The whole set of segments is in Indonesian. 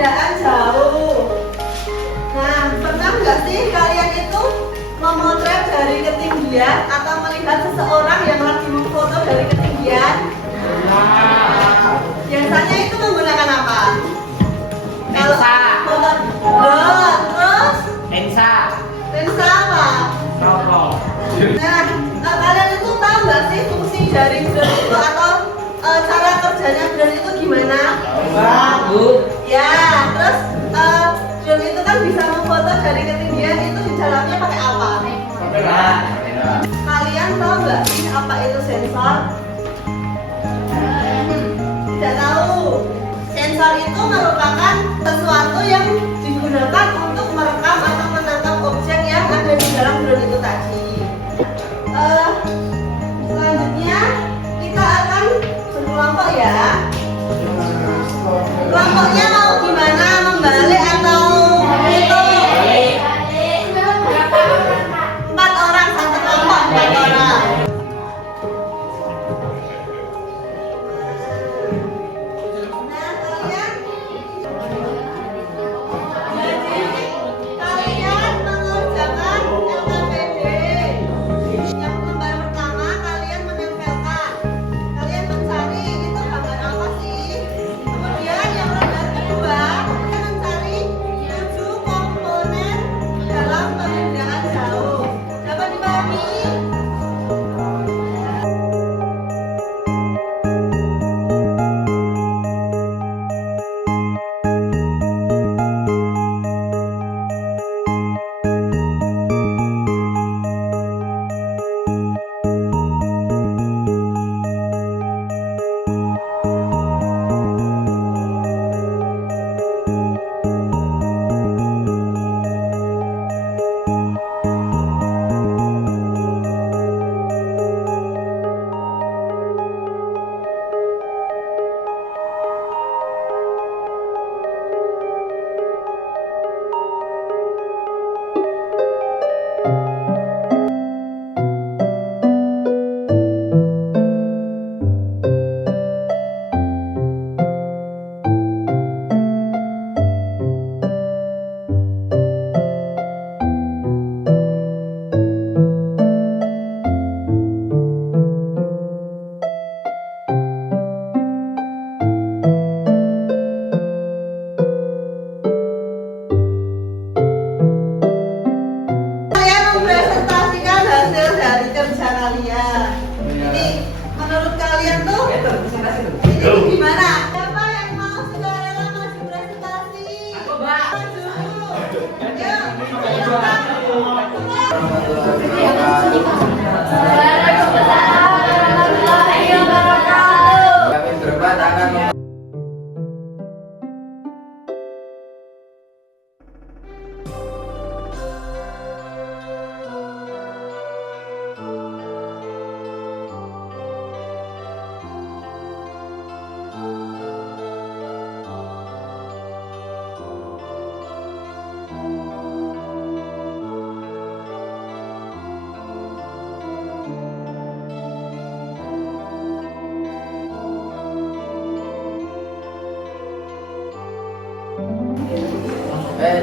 penginderaan jauh. Nah, pernah nggak sih kalian itu memotret dari ketinggian atau melihat seseorang yang lagi memfoto dari ketinggian? Biasanya itu menggunakan apa? Lensa. Kalau drone, terus Lensa. lensa apa? Rokok. Nah, kalian itu tahu nggak sih fungsi dari drone itu atau cara kerjanya drone itu gimana? Bagus. Ya, terus drone itu kan bisa memfoto dari ketinggian, itu di dalamnya pakai apa? Kamera. Kalian tahu nggak sih apa itu sensor? Tidak tahu. Sensor itu merupakan sesuatu yang digunakan untuk merekam atau menangkap objek yang ada di dalam drone itu tadi. Selanjutnya kita akan berkelompok ya. Kelompoknya mau gimana? Membalik atau itu? 4 orang satu kelompok, 4 orang. Nah, kalian mengerjakan LKPD. Yang lembar pertama kalian menempelkan. Kalian mencari itu gambar apa sih? Kemudian yang lembar kedua kalian mencari 7 komponen dalam penginderaan jauh. Dapat dipahami? Kalian mempresentasikan hasil dari kerja kalian. Ini menurut kalian tuh ini gimana? Siapa yang mau sukarela maju presentasi? Aku, Mbak. Maju. Kami berempat akan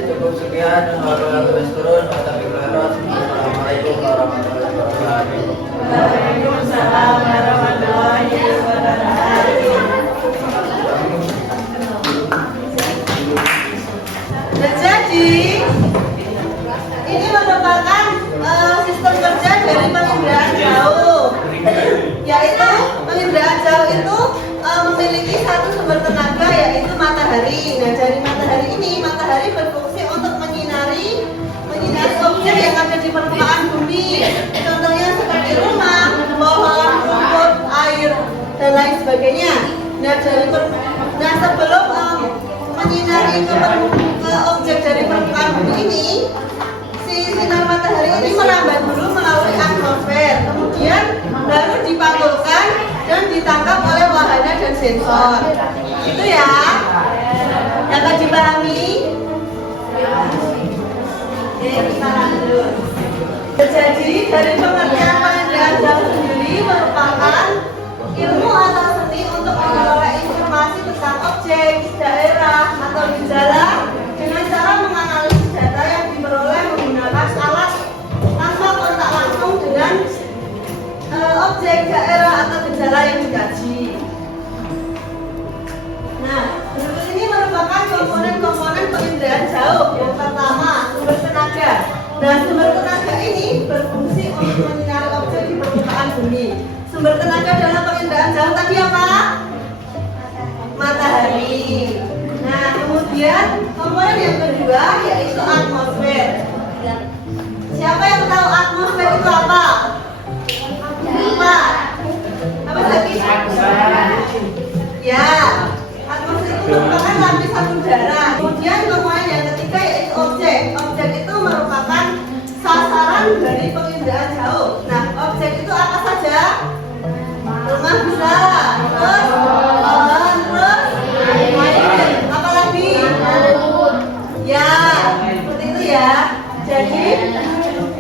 cukup sekian. Wabillahi turun. Assalamualaikum warahmatullahi wabarakatuh. Waalaikumsalam warahmatullahi wabarakatuh. Dan jadi ini merupakan sistem kerja dari penginderaan jauh, yaitu penginderaan jauh itu memiliki satu sumber tenaga yaitu matahari. Nah, dari matahari ini, matahari berfungsi untuk menyinari objek yang ada di permukaan bumi. Contohnya seperti rumah, pohon, rumput, air, dan lain sebagainya. Nah, sebelum menyinari ke objek dari permukaan bumi ini, si sinar matahari ini merambat dulu melalui atmosfer, kemudian baru dipantulkan dan ditangkap oleh wahana dan sensor. Itu ya, dapat dipahami? Kita lanjut. Jadi dari pengertian penginderaan jauh sendiri merupakan ilmu atau seni untuk mengelola informasi tentang objek, daerah, atau gejala Nah, sumber tenaga ini berfungsi untuk menyinari objek di permukaan bumi. Sumber tenaga dalam penginderaan jauh tadi apa? Matahari. Nah, kemudian komponen yang kedua yaitu atmosfer. Siapa yang tahu atmosfer itu apa? Apa? Apa lagi? Ya, atmosfer itu merupakan lapisan udara. Kemudian komponen yang ketiga yaitu objek. Objek itu merupakan sasaran dari penginderaan jauh. Nah, objek itu apa saja? Rumah bisa, terus pohon, terus air, apa lagi? Ya, seperti itu ya. Jadi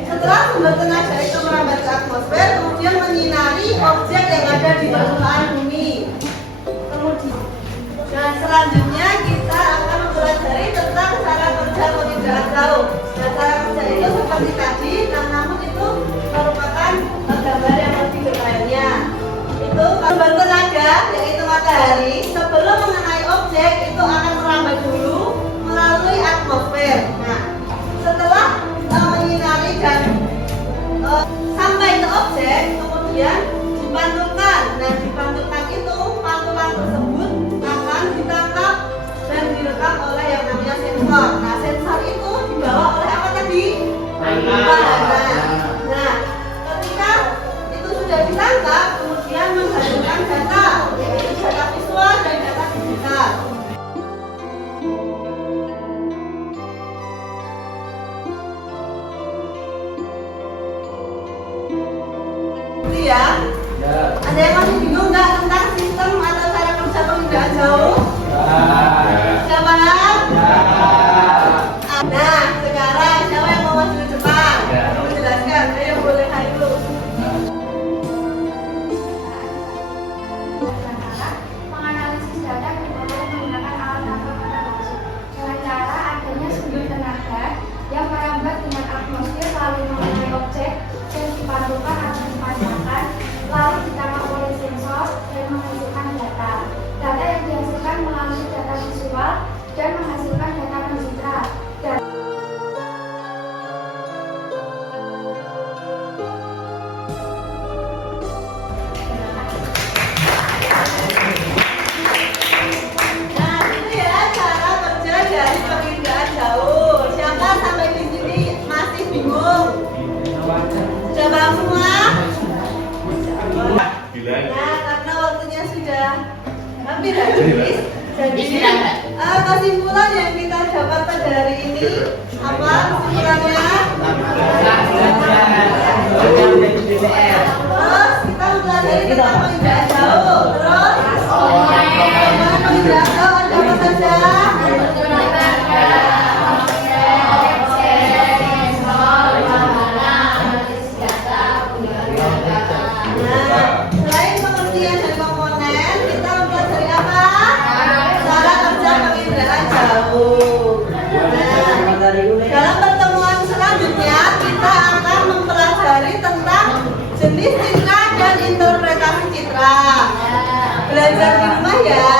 setelah sumber tenaga itu merambat ke atmosfer, kemudian menyinari objek yang ada di permukaan bumi. Kemudian, nah selanjutnya kita akan mempelajari tentang cara kerja penginderaan jauh. Nah, cara kerja itu seperti tadi, namun itu merupakan gambar yang lebih detailnya. Itu sumber tenaga yaitu matahari sebelum mengenai objek itu akan merambat dulu melalui atmosfer. Nah, setelah menyinari dan sampai ke objek, kemudian dipantulkan. Nah, dipantulkan itu pantulan tersebut akan ditangkap dan direkam oleh yang namanya sensor. Nah, sensor itu dibawa oleh apa tadi? Pantulan. Nah, ketika itu sudah ditangkap, kemudian menghasilkan data, yaitu data visual dan data digital. Ya. Ada yang masih bingung nggak tentang sistem atau cara kerja penginderaan jauh? Siapa? Nah, sekarang siapa yang mau maju ke depan? Mau jelaskan? Ayo boleh hayu. Menganalisis data diperoleh menggunakan alat tangkap pada maksud dengan cara adanya sumber tenaga yang merambat dengan atmosfer lalu mengenai objek yang dipantulkan atau dipasangkan lalu ditangkap oleh sensor dan menghasilkan data. Data yang dihasilkan melalui data visual dan menghasilkan data digital. Nah, itu ya cara kerja dari penginderaan jauh. Siapa sampai di sini masih bingung? Sudah paham semua? Nah, karena waktunya sudah hampir habis, jadi kesimpulan yang kita dapat pada hari ini apa kesimpulannya? Terus kita mempelajari tentang penginderaan jauh. Terus penginderaan jauh ada apa saja? Nah, selain pengertian dari komponen, kita mempelajari apa? Cara kerja penginderaan jauh. Nah, dalam pertemuan selanjutnya kita akan mempelajari tentang jenis citra dan interpretasi citra. Belajar di rumah ya.